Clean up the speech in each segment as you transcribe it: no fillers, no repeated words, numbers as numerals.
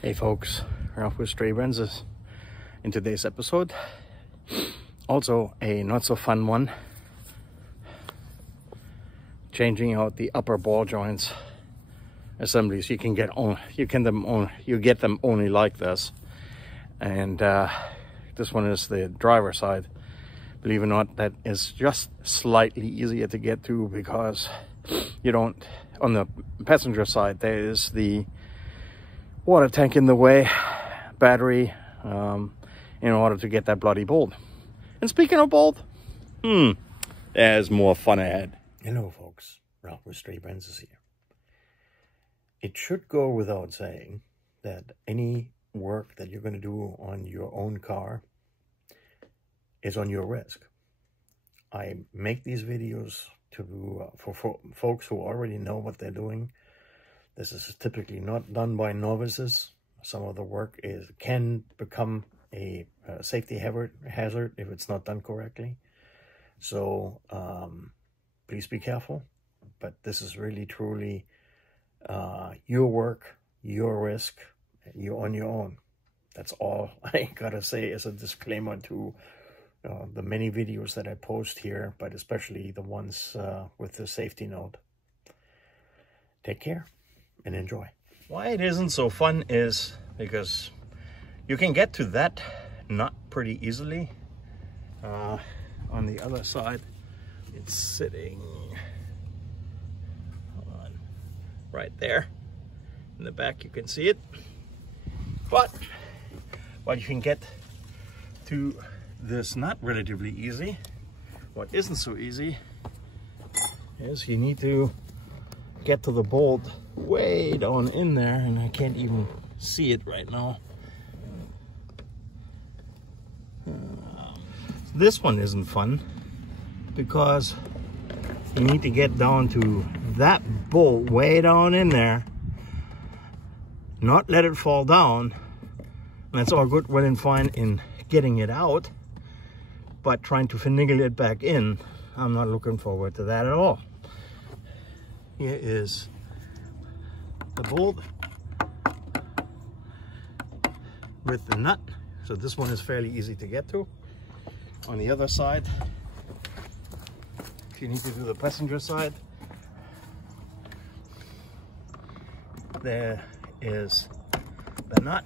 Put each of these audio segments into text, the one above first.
Hey folks, Ralph with Stray Lenses. In today's episode, also a not so fun one, changing out the upper ball joints assemblies. You get them only like this, and this one is the driver side. Believe it or not, that is just slightly easier to get to because you don't, on the passenger side there is the water tank in the way, battery, in order to get that bloody bolt. And speaking of bolt, there's more fun ahead. Hello folks, Ralph with Stray Lenses here. It should go without saying that any work that you're going to do on your own car is on your risk. I make these videos for folks who already know what they're doing. This is typically not done by novices. Some of the work can become a safety hazard if it's not done correctly. So please be careful. But this is really truly your work, your risk, you're on your own. That's all I gotta say as a disclaimer to the many videos that I post here, but especially the ones with the safety note. Take care and enjoy. Why it isn't so fun is because you can get to that nut pretty easily. On the other side, it's sitting right there. In the back you can see it. But what you can get to this nut relatively easy. What isn't so easy is you need to get to the bolt way down in there, and I can't even see it right now. This one isn't fun because you need to get down to that bolt way down in there, not let it fall down. And that's all good, well and fine in getting it out, but trying to finagle it back in, I'm not looking forward to that at all. Here is the bolt with the nut. So this one is fairly easy to get to. On the other side, if you need to do the passenger side, there is the nut.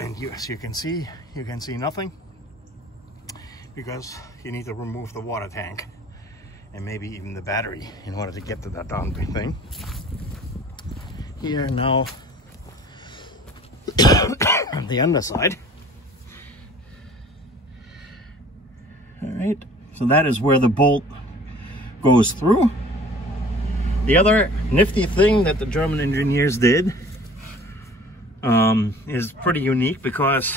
And as you can see nothing because you need to remove the water tank and maybe even the battery in order to get to that down thing. Here now, on the underside. All right, so that is where the bolt goes through. The other nifty thing that the German engineers did is pretty unique because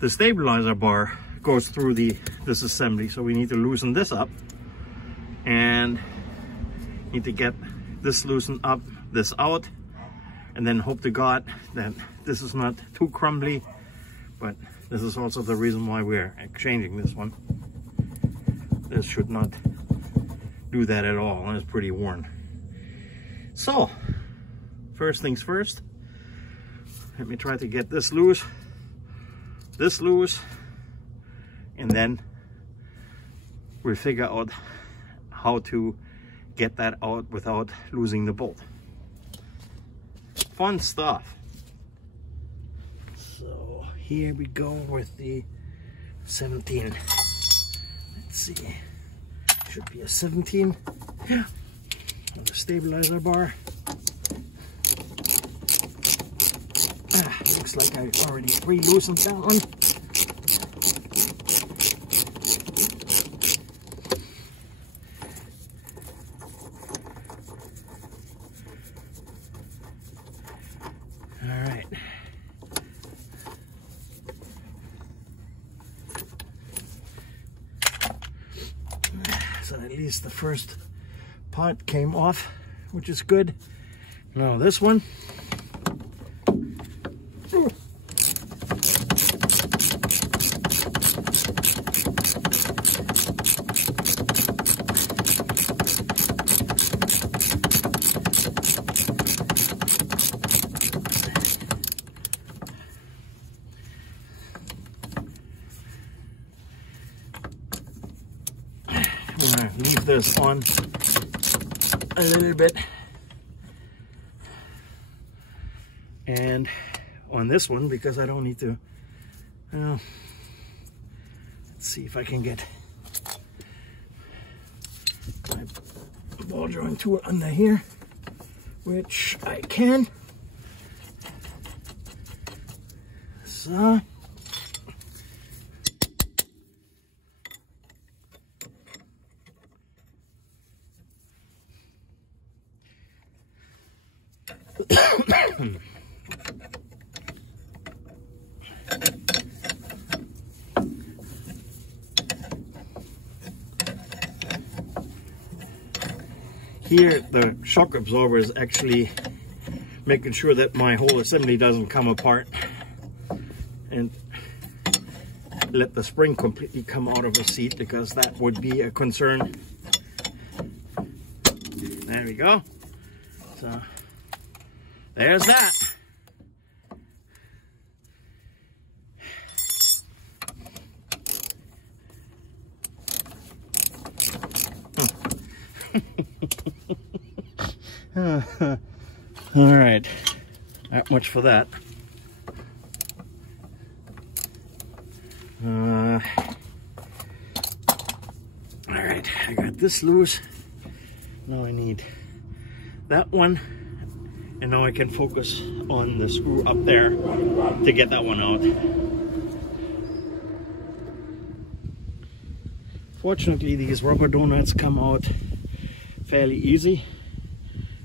the stabilizer bar goes through this assembly, so we need to loosen this up and need to get this loosened up, this out, and then hope to God that this is not too crumbly. But this is also the reason why we're exchanging this one. This should not do that at all, and it's pretty worn. So first things first, let me try to get this loose, and then we'll figure out how to get that out without losing the bolt. Fun stuff. So here we go with the 17. Let's see, should be a 17. Yeah, on the stabilizer bar. Looks like I already pre-loosened that one. All right. So at least the first part came off, which is good. Now this one. this on a little bit. And on this one, because I don't need to, let's see if I can get my ball joint tool under here, which I can. So. Here, the shock absorber is actually making sure that my whole assembly doesn't come apart and let the spring completely come out of the seat, because that would be a concern. There we go. So there's that. All right, that much for that. All right, I got this loose. Now I need that one, and now I can focus on the screw up there to get that one out. Fortunately, these rubber donuts come out fairly easy,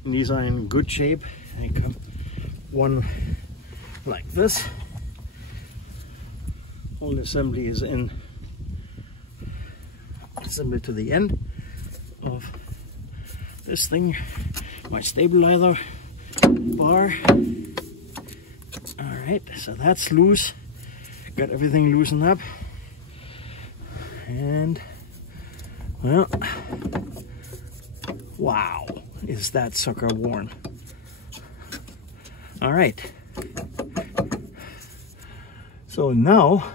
and these are in good shape. They come one like this. Whole assembly is in assembly to the end of this thing. My stabilizer bar. All right, so that's loose. Got everything loosened up, and well, wow, is that sucker worn. All right, so now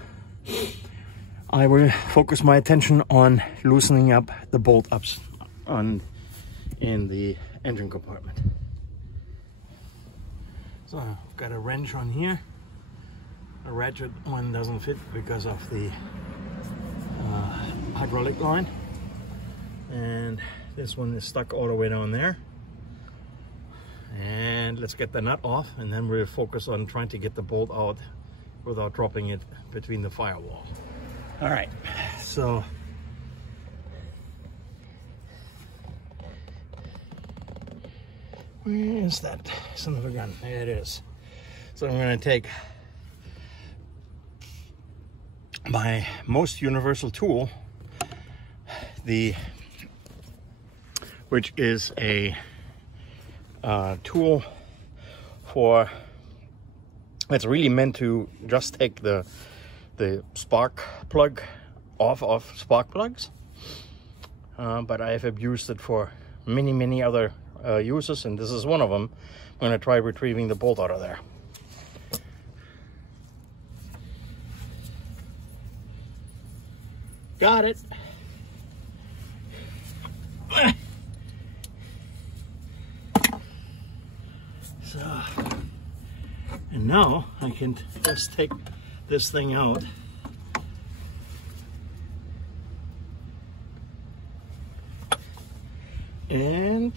I will focus my attention on loosening up the bolt ups in the engine compartment. So I've got a wrench on here. A ratchet one doesn't fit because of the hydraulic line, and this one is stuck all the way down there. And let's get the nut off, and then we'll focus on trying to get the bolt out without dropping it between the firewall. All right, so where is that son of a gun? There it is. So I'm going to take my most universal tool, which is a tool for, it's really meant to just take the spark plug off of spark plugs, but I have abused it for many other uses, and this is one of them. I'm going to try retrieving the bolt out of there. Got it. So, and now I can just take this thing out. And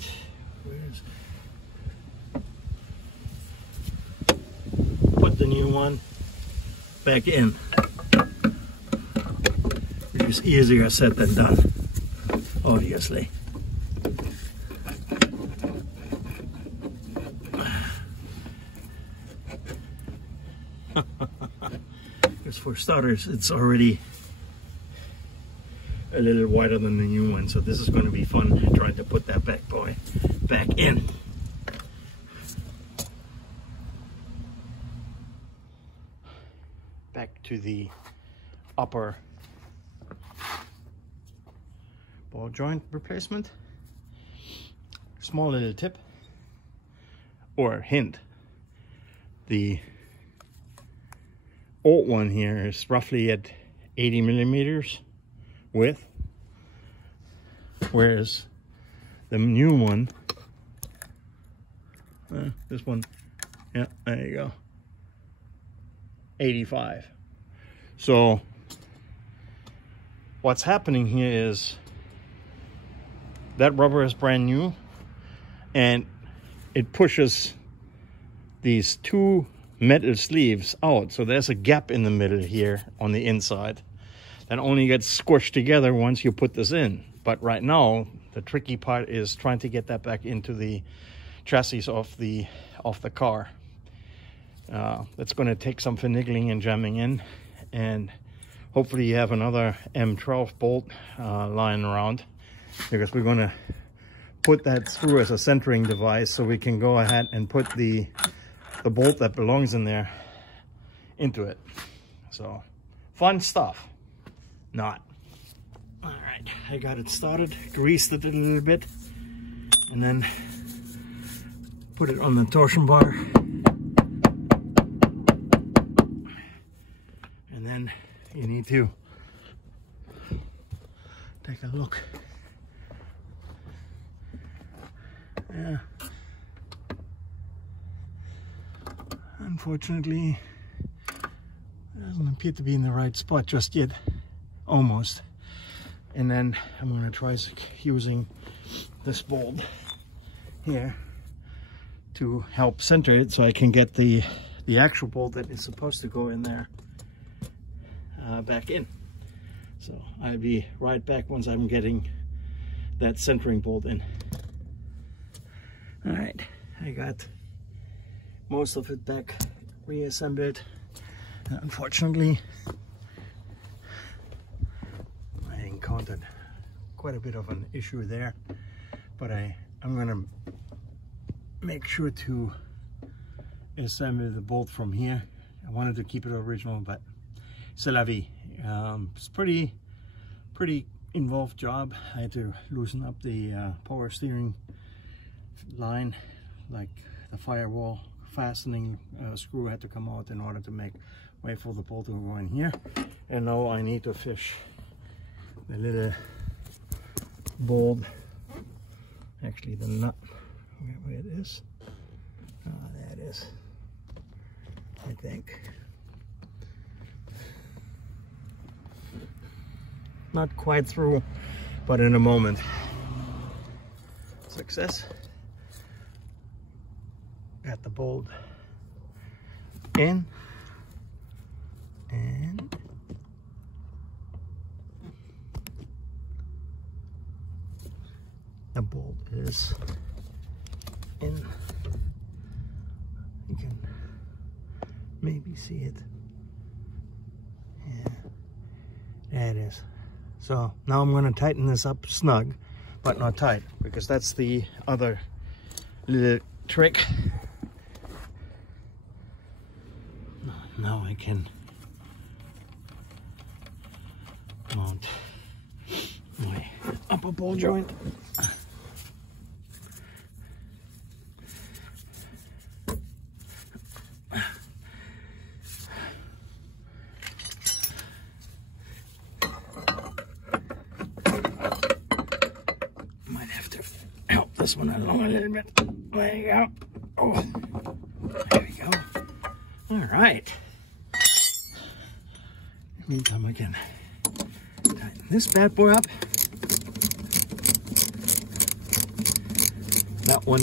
put the new one back in, which is easier said than done, obviously. Because for starters, it's already a little wider than the new one, so this is going to be fun trying to put that bad boy back in. Back to the upper ball joint replacement. Small little tip or hint: the old one here is roughly at 80 millimeters width, whereas the new one, this one, yeah, there you go, 85. So what's happening here is that rubber is brand new, and it pushes these two metal sleeves out. So there's a gap in the middle here on the inside that only gets squished together once you put this in. But right now, the tricky part is trying to get that back into the chassis of the car. That's going to take some finagling and jamming in, and hopefully you have another M12 bolt lying around, because we're going to put that through as a centering device so we can go ahead and put the bolt that belongs in there into it. So fun stuff. Not. All right, I got it started, greased it a little bit, and then put it on the torsion bar. And then you need to take a look. Yeah. Unfortunately, it doesn't appear to be in the right spot just yet. Almost. And then I'm going to try using this bolt here to help center it so I can get the actual bolt that is supposed to go in there back in. So I'll be right back once I'm getting that centering bolt in. All right, I got most of it back reassembled. Unfortunately, I encountered quite a bit of an issue there, but I'm gonna make sure to assemble the bolt from here. I wanted to keep it original, but c'est la vie. It's pretty involved job. I had to loosen up the power steering line, like the firewall fastening screw had to come out in order to make way for the bolt to go in here. And now I need to fish the little bolt, actually the nut, where it is. There it is, I think. Not quite through, but in a moment. Success. Got the bolt in, and the bolt is in. You can maybe see it. Yeah, there it is. So now I'm going to tighten this up snug, but not tight, because that's the other little trick. Now I can mount my upper ball joint. Might have to help this one along a little bit. There you go. Oh, there we go. All right. Meantime, I can tighten this bad boy up. That one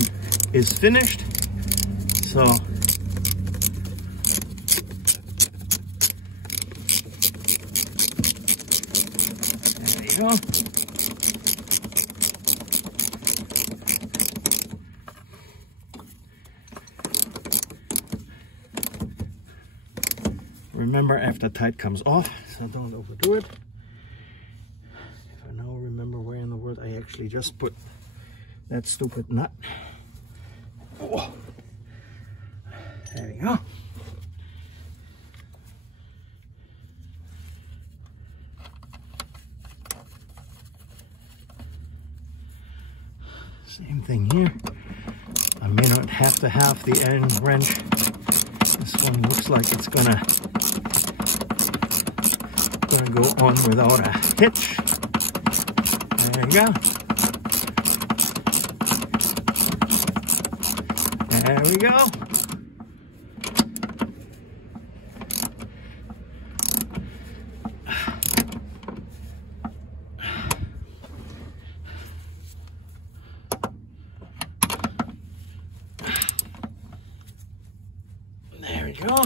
is finished. So there you go. Remember, after tight comes off, so don't overdo it. If I now remember where in the world I actually just put that stupid nut. Oh, there we go. Same thing here. I may not have to have the end wrench. This one looks like it's gonna go on without a hitch. There you go. There we go. There we go.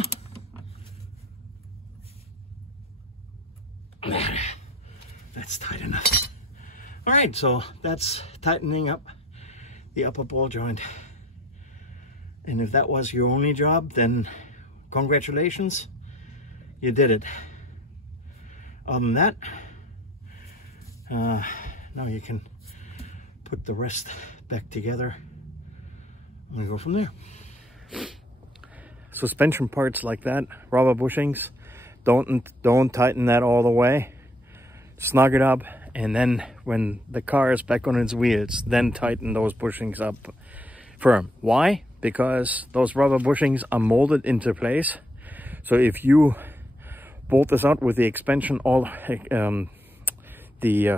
That's tight enough. All right, so that's tightening up the upper ball joint. And if that was your only job, then congratulations, you did it. Other than that, now you can put the rest back together and go from there. Suspension parts like that, rubber bushings, don't tighten that all the way. Snug it up, and then when the car is back on its wheels, then tighten those bushings up firm. Why? Because those rubber bushings are molded into place. So if you bolt this out with the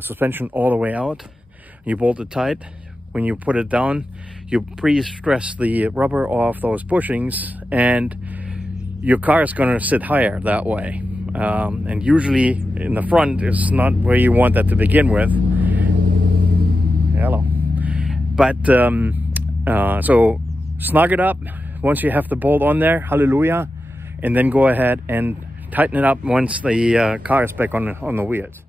suspension all the way out, you bolt it tight. When you put it down, you pre-stress the rubber off those bushings, and your car is going to sit higher that way. And usually in the front is not where you want that to begin with. Hello. But so snug it up once you have the bolt on there, hallelujah, and then go ahead and tighten it up once the car is back on the wheels.